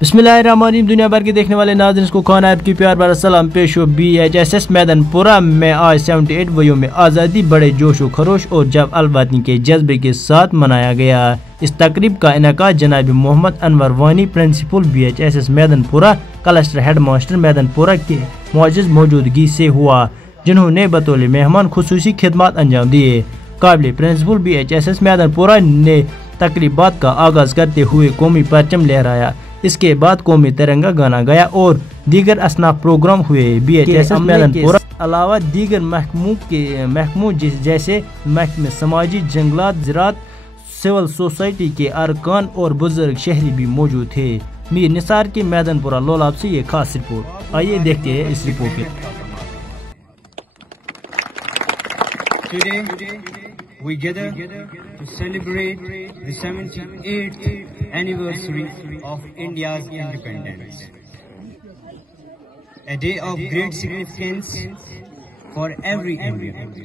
बिस्मिल्लाहिर्रहमानिर्रहीम। दुनिया भर के देखने वाले नाज़रीन को खानात की प्यार भरा सलाम पेश हो। BHSS मैदानपुरा में आज 78 वयों में आज़ादी बड़े जोश व खरोश और जब अलवतनी के जज्बे के साथ मनाया गया। इस तकरीब का इनेकाद जनाब Mohammad Anwar Wani principal BHSS Maidanpura cluster head master Maidanpura के मुअज़्ज़ज़ मौजूदगी से हुआ, जिन्होंने बतौर मेहमान खुसूसी खिदमत अंजाम दिए। काबिल प्रिंसिपल BHSS मैदानपुरा ने तकरीबात का आगाज़ करते हुए कौमी परचम लहराया। इसके बाद कौमी तिरंगा गाना गया और दीगर असनाफ प्रोग्राम हुए। BHSS मैदानपुरा के अलावा दीगर महकमों जैसे महकमे समाजी, जंगलात, ज़राअत, सिविल सोसाइटी के अरकान और बुजुर्ग शहरी भी मौजूद थे। मीर निसार की मैदानपुरा लोलाब से ये खास रिपोर्ट, आइए देखते हैं इस रिपोर्ट में। Today we gather to celebrate the 78th anniversary of India's independence, a day of great significance for every Indian.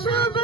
Shubh